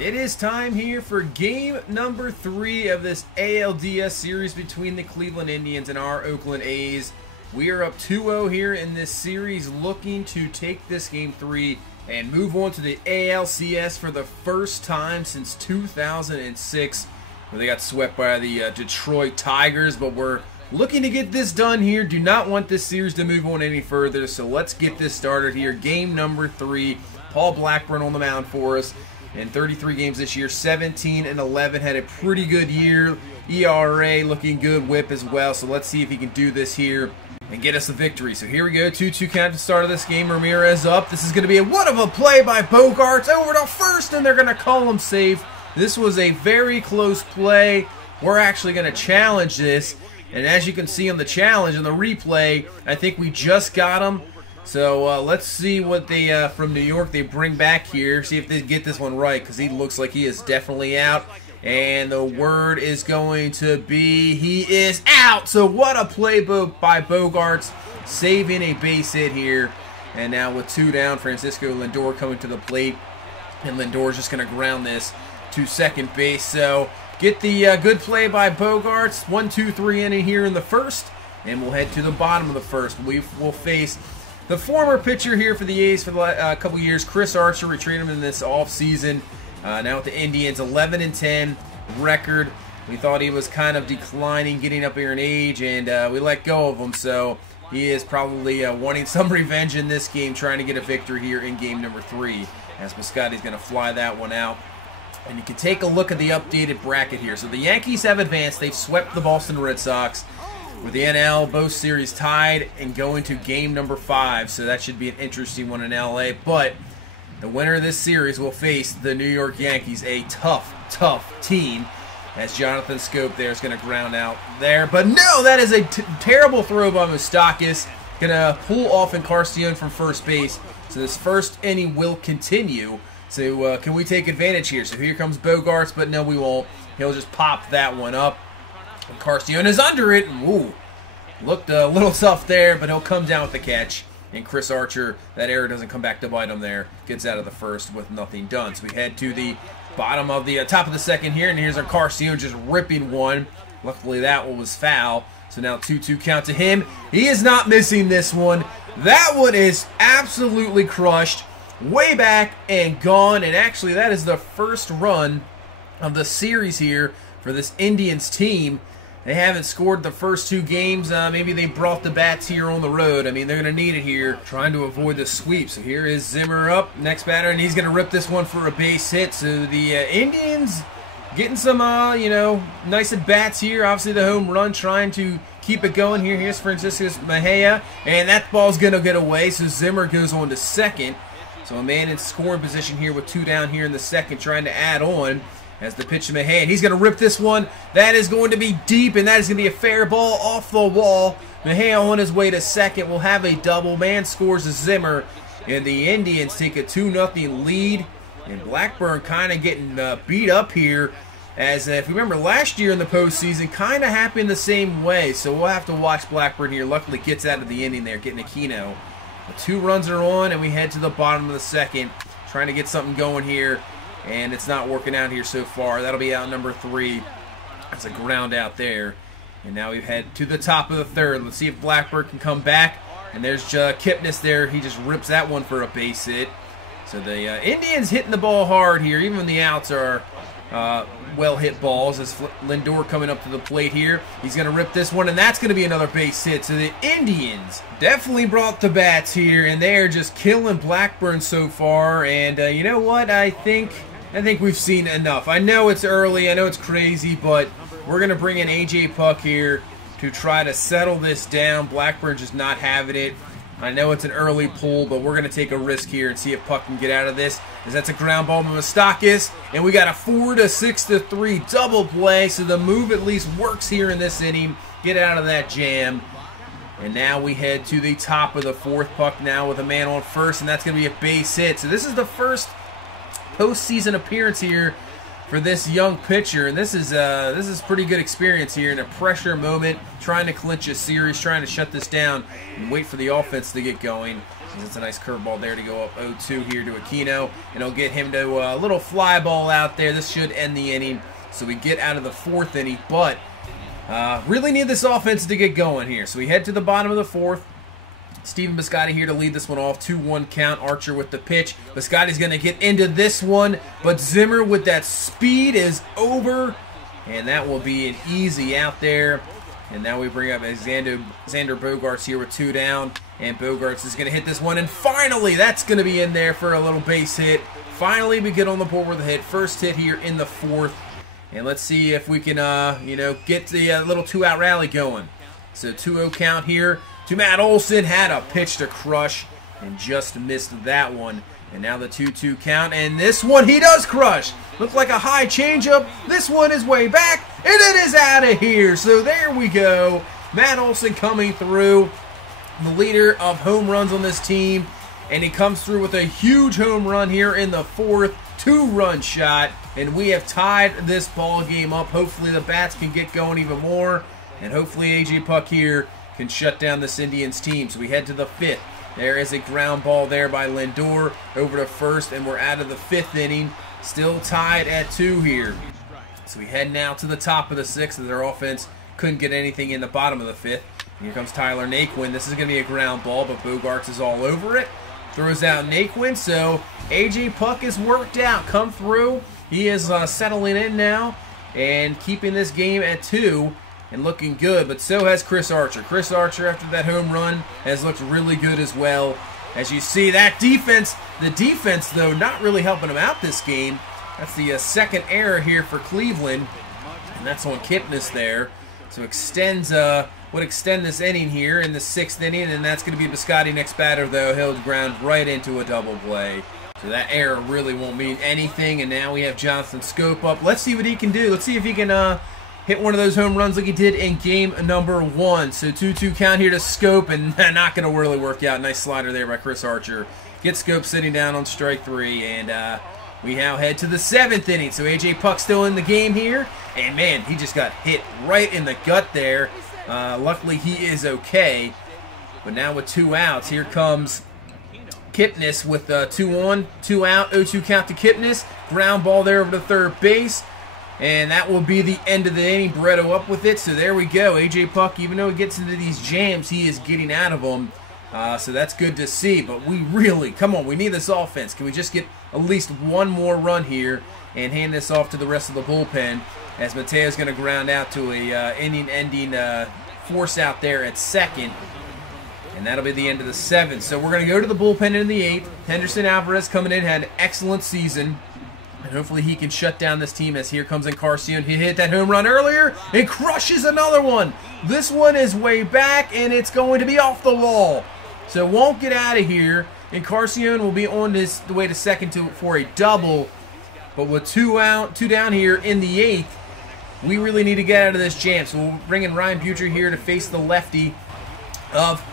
It is time here for game number 3 of this ALDS series between the Cleveland Indians and our Oakland A's. We are up 2-0 here in this series, looking to take this game 3 and move on to the ALCS for the first time since 2006, where they got swept by the Detroit Tigers. But we're looking to get this done here. Do not want this series to move on any further, so let's get this started here. Game number 3. Paul Blackburn on the mound for us. In 33 games this year, 17-11, had a pretty good year. ERA looking good, whip as well. So let's see if he can do this here and get us a victory. So here we go, 2-2 count to start of this game. Ramirez up. This is going to be what of a play by Bogaerts over to first, and they're going to call him safe. This was a very close play. We're actually going to challenge this, and as you can see on the challenge and the replay, I think we just got him. So let's see what they from New York they bring back here. See if they get this one right, because he looks like he is definitely out. And the word is going to be he is out. So what a play by Bogaerts, saving a base hit here. And now with 2 down, Francisco Lindor coming to the plate, and Lindor's just going to ground this to second base. So get the good play by Bogaerts. 1-2-3 inning here in the first, and we'll head to the bottom of the first. We will face the former pitcher here for the A's for the couple years, Chris Archer. We traded him in this offseason. Now with the Indians, 11-10 record. We thought he was kind of declining, getting up here in age, and we let go of him. So he is probably wanting some revenge in this game, trying to get a victory here in game number 3. As Piscotty's going to fly that one out. And you can take a look at the updated bracket here. So the Yankees have advanced. They've swept the Boston Red Sox. With the NL, both series tied and going to game number 5. So that should be an interesting one in LA. But the winner of this series will face the New York Yankees, a tough team. As Jonathan Scope there is going to ground out there. But no, that is a terrible throw by Moustakas. Going to pull off Encarnacion from first base. So this first inning will continue. So can we take advantage here? So here comes Bogaerts, but no, we won't. He'll just pop that one up. Encarnacion is under it. Ooh, looked a little tough there, but he'll come down with the catch. And Chris Archer, that error doesn't come back to bite him there. Gets out of the first with nothing done. So we head to the bottom of the top of the second here, and here's Encarnacion just ripping one. Luckily that one was foul. So now 2-2 count to him. He is not missing this one. That one is absolutely crushed. Way back and gone. And actually that is the first run of the series here for this Indians team. They haven't scored the first 2 games. Maybe they brought the bats here on the road. I mean, they're going to need it here, trying to avoid the sweep. So here is Zimmer up, next batter, and he's going to rip this one for a base hit. So the Indians getting some, nice at-bats here. Obviously the home run, trying to keep it going here. Here's Francisco Mejia, and that ball's going to get away. So Zimmer goes on to second. So a man in scoring position here with 2 down here in the second, trying to add on. As the pitch to Mejia, and he's going to rip this one. That is going to be deep, and that is going to be a fair ball off the wall. Mejia on his way to second will have a double. Man scores a Zimmer, and the Indians take a 2-0 lead. And Blackburn kind of getting beat up here. As if you remember last year in the postseason, kind of happened the same way. So we'll have to watch Blackburn here. Luckily gets out of the inning there, getting Aquino. The 2 runs are on, and we head to the bottom of the second, trying to get something going here. And it's not working out here so far. That'll be out number 3. That's a ground out there. And now we head to the top of the third. Let's see if Blackburn can come back. And there's Kipnis there. He just rips that one for a base hit. So the Indians hitting the ball hard here. Even when the outs are well-hit balls. As Lindor coming up to the plate here. He's going to rip this one, and that's going to be another base hit. So the Indians definitely brought the bats here, and they're just killing Blackburn so far. And you know what? I think we've seen enough. I know it's early, I know it's crazy, but we're going to bring in A.J. Puck here to try to settle this down. Blackburn just not having it. I know it's an early pull, but we're going to take a risk here and see if Puck can get out of this. As that's a ground ball by Moustakas, and we got a 4-6-3 double play, so the move at least works here in this inning. Get out of that jam. And now we head to the top of the fourth. Puck now with a man on first, and that's going to be a base hit. So this is the first postseason appearance here for this young pitcher, and this is pretty good experience here in a pressure moment, trying to clinch a series, trying to shut this down and wait for the offense to get going. It's a nice curveball there to go up 0-2 here to Aquino, and it'll get him to a little fly ball out there. This should end the inning, so we get out of the 4th inning, but really need this offense to get going here. So we head to the bottom of the 4th. Stephen Biscotti here to lead this one off. 2-1 count. Archer with the pitch. Biscotti's going to get into this one, but Zimmer with that speed is over, and that will be an easy out there. And now we bring up Xander Bogaerts here with 2 down, and Bogaerts is going to hit this one, and finally that's going to be in there for a little base hit. Finally we get on the board with a hit. First hit here in the 4th, and let's see if we can get the little 2-out rally going. So 2-0 count here to Matt Olson. Had a pitch to crush and just missed that one. And now the 2-2 count, and this one he does crush. Looked like a high changeup. This one is way back, and it is out of here. So there we go. Matt Olson coming through, the leader of home runs on this team, and he comes through with a huge home run here in the 4th, 2-run shot, and we have tied this ball game up. Hopefully the bats can get going even more, and hopefully AJ Puk here can shut down this Indians team. So we head to the 5th. There is a ground ball there by Lindor over to first, and we're out of the 5th inning. Still tied at 2 here. So we head now to the top of the 6th, as their offense couldn't get anything in the bottom of the 5th. Here comes Tyler Naquin. This is going to be a ground ball, but Bogaerts is all over it. Throws out Naquin, so AJ Puk is worked out. Come through. He is settling in now and keeping this game at 2. And looking good, but so has Chris Archer. Chris Archer, after that home run, has looked really good as well. As you see, that defense, the defense, though, not really helping him out this game. That's the second error here for Cleveland, and that's on Kipnis there. So would extend this inning here in the 6th inning, and that's going to be Biscotti next batter, though. He'll ground right into a double play. So that error really won't mean anything, and now we have Jonathan Scope up. Let's see what he can do. Let's see if he can hit one of those home runs like he did in game number 1. So 2-2 count here to Scope, and not going to really work out. Nice slider there by Chris Archer. Get Scope sitting down on strike 3, and we now head to the 7th inning. So AJ Puk still in the game here, and man, he just got hit right in the gut there. Luckily he is okay, but now with 2 outs, here comes Kipnis with 2-1, 2 out, 0-2 count to Kipnis. Ground ball there over to third base. And that will be the end of the inning. Barreto up with it. So there we go. AJ Puk, even though he gets into these jams, he is getting out of them. So that's good to see. But we really, come on, we need this offense. Can we just get at least one more run here and hand this off to the rest of the bullpen, as Mateo's going to ground out to a inning-ending force out there at 2nd. And that'll be the end of the 7th. So we're going to go to the bullpen in the 8th. Henderson Alvarez coming in, had an excellent season. And hopefully he can shut down this team, as here comes Encarnacion. He hit that home run earlier and crushes another one. This one is way back, and it's going to be off the wall. So won't get out of here. Encarnacion will be on the way to 2nd for a double. But with 2 out, 2 down here in the 8th, we really need to get out of this jam. So we'll bring in Ryan Bucher here to face the lefty of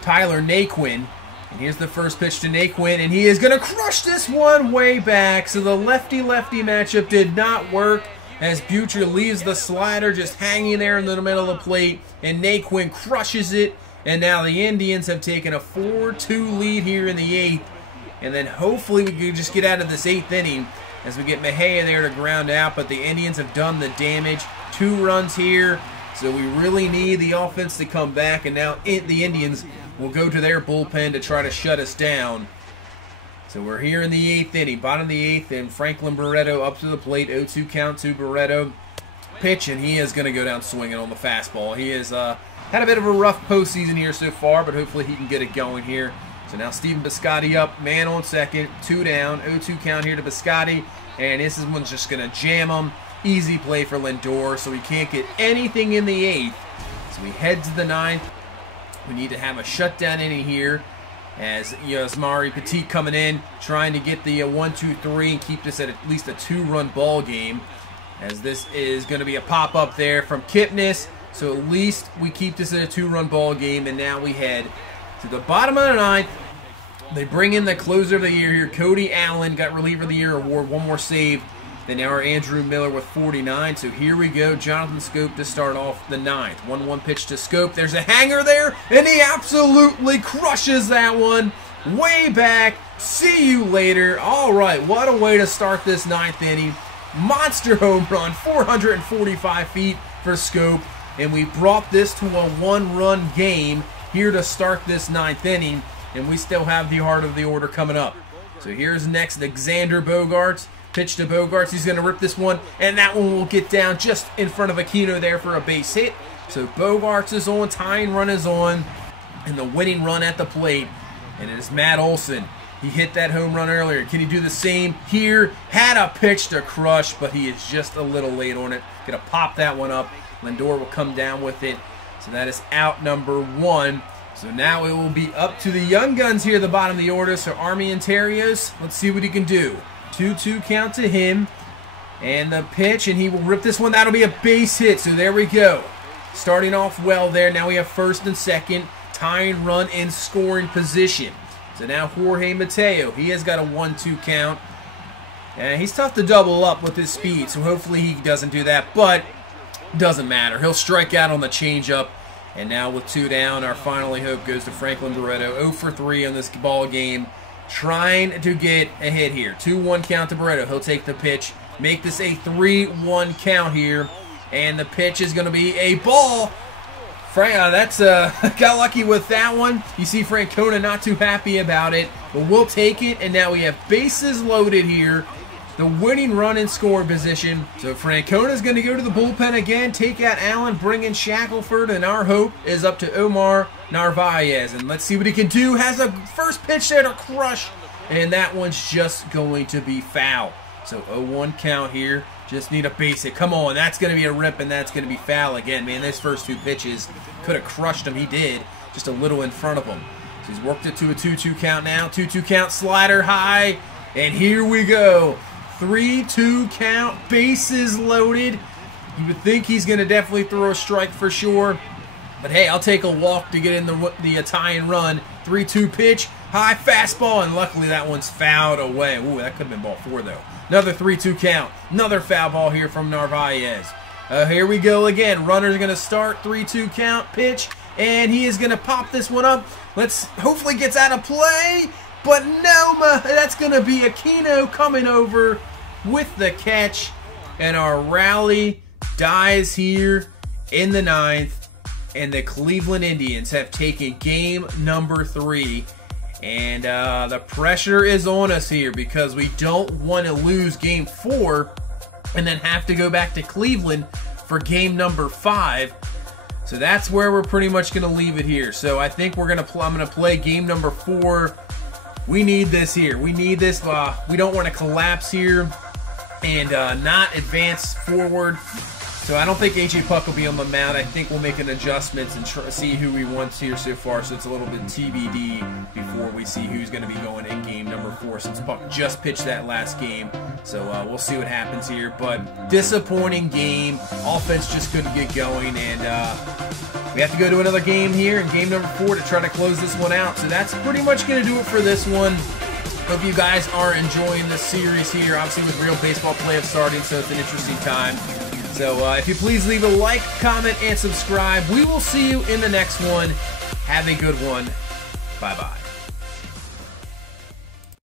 Tyler Naquin. And here's the first pitch to Naquin, and he is going to crush this one way back. So the lefty-lefty matchup did not work, as Bucher leaves the slider just hanging there in the middle of the plate, and Naquin crushes it. And now the Indians have taken a 4-2 lead here in the 8th. And then hopefully we can just get out of this 8th inning as we get Mejia there to ground out. But the Indians have done the damage. 2 runs here. So we really need the offense to come back. And now the Indians will go to their bullpen to try to shut us down. So we're here in the 8th inning, bottom of the 8th, and Franklin Barreto up to the plate. 0-2 count to Barreto. Pitch, and he is going to go down swinging on the fastball. He has had a bit of a rough postseason here so far, but hopefully he can get it going here. So now Stephen Biscotti up, man on 2nd, 2 down, 0-2 count here to Biscotti, and this one's just going to jam him. Easy play for Lindor, so he can't get anything in the 8th. So we head to the 9th. We need to have a shutdown inning here, as Yasmari Petit coming in, trying to get the 1-2-3 and keep this at least a 2-run ball game, as this is going to be a pop-up there from Kipnis. So at least we keep this at a 2-run ball game, and now we head to the bottom of the 9th. They bring in the closer of the year here. Cody Allen got Reliever of the Year award, 1 more save than our Andrew Miller with 49. So here we go. Jonathan Scope to start off the 9th. 1-1 pitch to Scope. There's a hanger there, and he absolutely crushes that one. way back. See you later. All right, what a way to start this 9th inning. Monster home run, 445 feet for Scope. And we brought this to a 1-run game here to start this 9th inning. And we still have the heart of the order coming up. So here's next Xander Bogaerts. Pitch to Bogaerts. He's going to rip this one, and that one will get down just in front of Aquino there for a base hit. So Bogaerts is on, tying run is on, and the winning run at the plate. And it is Matt Olson. He hit that home run earlier. Can he do the same here? Had a pitch to crush, but he is just a little late on it. Going to pop that one up. Lindor will come down with it. So that is out number 1. So now it will be up to the young guns here at the bottom of the order. So Army Interios, let's see what he can do. 2-2 count to him. And the pitch, and he will rip this one. That'll be a base hit. So there we go. Starting off well there. Now we have first and second. Tying run in scoring position. So now Jorge Mateo. He has got a 1-2 count. And he's tough to double up with his speed. So hopefully he doesn't do that. But doesn't matter. He'll strike out on the changeup. And now with 2 down, our finally hope goes to Franklin Barreto. 0 for 3 on this ball game. Trying to get a hit here. 2-1 count to Barreto. He'll take the pitch. Make this a 3-1 count here. And the pitch is going to be a ball. Got lucky with that one. You see Francona not too happy about it. But we'll take it. And now we have bases loaded here. The winning run in scoring position. So Francona's going to go to the bullpen again, take out Allen, bring in Shackelford, and our hope is up to Omar Narvaez. And let's see what he can do. Has a first pitch there to crush, and that one's just going to be foul. So 0-1 count here. Just need a base hit. Come on, that's going to be a rip, and that's going to be foul again. Man, those first 2 pitches could have crushed him. He did, just a little in front of him. So he's worked it to a 2-2 count now. 2-2 count, slider high, and here we go. 3-2 count, bases loaded. You would think he's going to definitely throw a strike for sure. But hey, I'll take a walk to get in the tying run. 3-2 pitch, high fastball, and luckily that one's fouled away. Ooh, that could have been ball 4 though. Another 3-2 count. Another foul ball here from Narvaez. Here we go again. Runner's going to start. 3-2 count, pitch, and he is going to pop this one up. Hopefully gets out of play. But no, that's going to be Aquino coming over with the catch. And our rally dies here in the 9th. And the Cleveland Indians have taken game number 3. And the pressure is on us here because we don't want to lose game 4 and then have to go back to Cleveland for game number 5. So that's where we're pretty much going to leave it here. So I think I'm going to play game number 4. We need this here. We need this. We don't want to collapse here and not advance forward. So I don't think A.J. Puck will be on the mound. I think we'll make an adjustments and see who he wants here so far. So it's a little bit TBD before we see who's going to be going in game number 4 since Puck just pitched that last game. So we'll see what happens here. But disappointing game. Offense just couldn't get going. And we have to go to another game here in game number 4 to try to close this one out. So that's pretty much going to do it for this one. Hope you guys are enjoying this series here. Obviously with real baseball playoffs starting, so it's an interesting time. So if you please leave a like, comment, and subscribe. We will see you in the next one. Have a good one. Bye-bye.